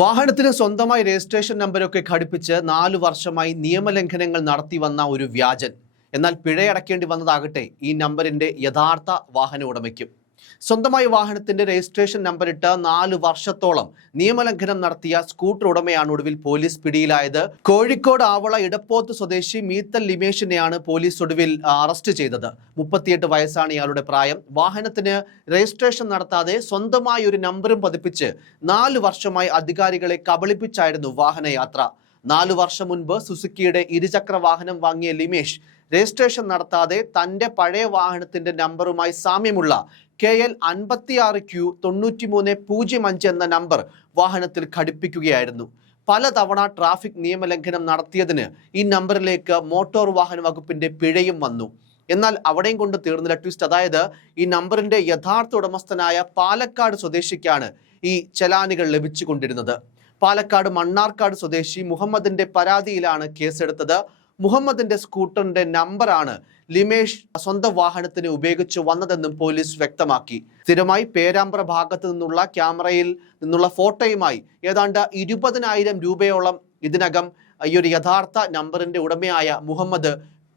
വാഹനത്തിന് സ്വന്തമായി രജിസ്ട്രേഷൻ നമ്പരൊക്കെ ഘടിപ്പിച്ച് 4 വർഷമായി നിയമലംഘനങ്ങൾ നടത്തി വന്ന ഒരു വ്യാജൻ. എന്നാൽ പിഴയടക്കേണ്ടി വന്നതാകട്ടെ ഈ നമ്പറിന്റെ യഥാർത്ഥ വാഹന ഉടമയ്ക്കും. സ്വന്തമായി വാഹനത്തിന്റെ രജിസ്ട്രേഷൻ നമ്പറിട്ട് 4 വർഷത്തോളം നിയമലംഘനം നടത്തിയ സ്കൂട്ടർ ഉടമയാണ് ഒടുവിൽ പോലീസ് പിടിയിലായത്. കോഴിക്കോട് ആവള ഇടപ്പോത്ത് സ്വദേശി മീത്തൽ ലിമേഷിനെയാണ് പോലീസ് ഒടുവിൽ അറസ്റ്റ് ചെയ്തത്. 38 വയസ്സാണ് ഇയാളുടെ പ്രായം. വാഹനത്തിന് രജിസ്ട്രേഷൻ നടത്താതെ സ്വന്തമായി ഒരു നമ്പറും പതിപ്പിച്ച് 4 വർഷമായി അധികാരികളെ കബളിപ്പിച്ചായിരുന്നു വാഹനയാത്ര. 4 വർഷം മുൻപ് സുസുക്കിയുടെ ഇരുചക്ര വാഹനം വാങ്ങിയ ലിമേഷ് രജിസ്ട്രേഷൻ നടത്താതെ തന്റെ പഴയ വാഹനത്തിന്റെ നമ്പറുമായി സാമ്യമുള്ള KL 56Q 9305 എന്ന നമ്പർ വാഹനത്തിൽ ഘടിപ്പിക്കുകയായിരുന്നു. പലതവണ ട്രാഫിക് നിയമലംഘനം നടത്തിയതിന് ഈ നമ്പറിലേക്ക് മോട്ടോർ വാഹന വകുപ്പിന്റെ പിഴയും വന്നു. എന്നാൽ അവിടെയും കൊണ്ട് തീർന്നില്ല ട്വിസ്റ്റ്. അതായത് ഈ നമ്പറിന്റെ യഥാർത്ഥ ഉടമസ്ഥനായ പാലക്കാട് സ്വദേശിക്കാണ് ഈ ചലാനുകൾ ലഭിച്ചുകൊണ്ടിരുന്നത്. പാലക്കാട് മണ്ണാർക്കാട് സ്വദേശി മുഹമ്മദിന്റെ പരാതിയിലാണ് കേസെടുത്തത്. മുഹമ്മദിന്റെ സ്കൂട്ടറിന്റെ നമ്പറാണ് ലിമേഷ് സ്വന്തം വാഹനത്തിന് ഉപയോഗിച്ച് വന്നതെന്നും പോലീസ് വ്യക്തമാക്കി. സ്ഥിരമായി പേരാമ്പ്ര ഭാഗത്തു നിന്നുള്ള ക്യാമറയിൽ നിന്നുള്ള ഫോട്ടോയുമായി ഏതാണ്ട് 20,000 രൂപയോളം ഇതിനകം ഈ ഒരു യഥാർത്ഥ നമ്പറിന്റെ ഉടമയായ മുഹമ്മദ്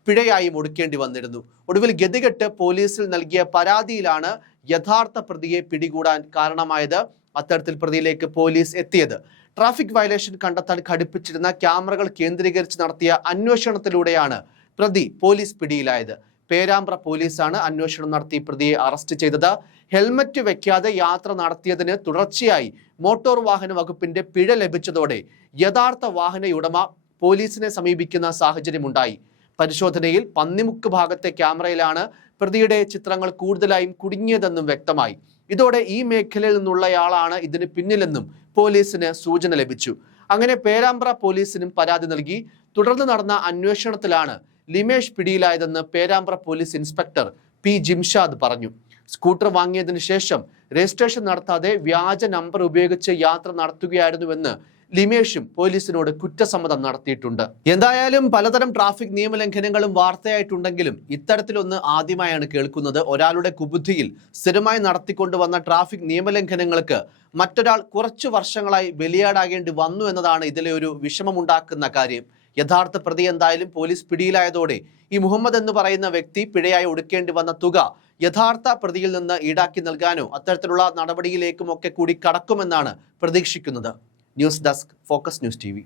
പിഴയായി മുടക്കേണ്ടി വന്നിരുന്നു. ഒടുവിൽ ഗതികെട്ട് പോലീസിൽ നൽകിയ പരാതിയിലാണ് യഥാർത്ഥ പ്രതിയെ പിടികൂടാൻ കാരണമായത്. അത്തരത്തിൽ പ്രതിയിലേക്ക് പോലീസ് എത്തിയത്. ട്രാഫിക് വയലേഷൻ കണ്ടെത്താൻ ഘടിപ്പിച്ചിരുന്ന ക്യാമറകൾ കേന്ദ്രീകരിച്ച് നടത്തിയ അന്വേഷണത്തിലൂടെയാണ് പ്രതി പോലീസ് പിടിയിലായത്. പേരാമ്പ്ര പോലീസാണ് അന്വേഷണം നടത്തി പ്രതിയെ അറസ്റ്റ് ചെയ്തത്. ഹെൽമറ്റ് വെക്കാതെ യാത്ര നടത്തിയതിന് തുടർച്ചയായി മോട്ടോർ വാഹന വകുപ്പിന്റെ പിഴ ലഭിച്ചതോടെ യഥാർത്ഥ വാഹനയുടമ പോലീസിനെ സമീപിക്കുന്ന സാഹചര്യമുണ്ടായി. പരിശോധനയിൽ പന്നിമുക്ക് ഭാഗത്തെ ക്യാമറയിലാണ് പ്രതിയുടെ ചിത്രങ്ങൾ കൂടുതലായും കുടുങ്ങിയതെന്നും വ്യക്തമായി. ഇതോടെ ഈ മേഖലയിൽ നിന്നുള്ളയാളാണ് ഇതിന് പിന്നിലെന്നും പോലീസിന് സൂചന ലഭിച്ചു. അങ്ങനെ പേരാമ്പ്ര പോലീസിനും പരാതി നൽകി. തുടർന്ന് നടന്ന അന്വേഷണത്തിലാണ് ലിമേഷ് പിടിയിലായതെന്ന് Perambra police inspector P. Jimshad പറഞ്ഞു. സ്കൂട്ടർ വാങ്ങിയതിനു ശേഷം രജിസ്ട്രേഷൻ നടത്താതെ വ്യാജ നമ്പർ ഉപയോഗിച്ച് യാത്ര നടത്തുകയായിരുന്നുവെന്ന് ലിമേഷും പോലീസിനോട് കുറ്റസമ്മതം നടത്തിയിട്ടുണ്ട്. എന്തായാലും പലതരം ട്രാഫിക് നിയമലംഘനങ്ങളും വാർത്തയായിട്ടുണ്ടെങ്കിലും ഇത്തരത്തിലൊന്ന് ആദ്യമായാണ് കേൾക്കുന്നത്. ഒരാളുടെ കുബുദ്ധിയിൽ സ്ഥിരമായി നടത്തിക്കൊണ്ടുവന്ന ട്രാഫിക് നിയമലംഘനങ്ങൾക്ക് മറ്റൊരാൾ കുറച്ചു വർഷങ്ങളായി ബലിയാടാകേണ്ടി വന്നു എന്നതാണ് ഇതിലെ ഒരു വിഷമമുണ്ടാക്കുന്ന കാര്യം. യഥാർത്ഥ പ്രതി എന്തായാലും പോലീസ് പിടിയിലായതോടെ ഈ മുഹമ്മദ് എന്ന് പറയുന്ന വ്യക്തി പിഴയായി ഒടുക്കേണ്ടി വന്ന തുക യഥാർത്ഥ പ്രതിയിൽ നിന്ന് ഈടാക്കി നൽകാനോ അത്തരത്തിലുള്ള നടപടിയിലേക്കുമൊക്കെ കൂടി കടക്കുമെന്നാണ് പ്രതീക്ഷിക്കുന്നത്. News desk, focus news TV.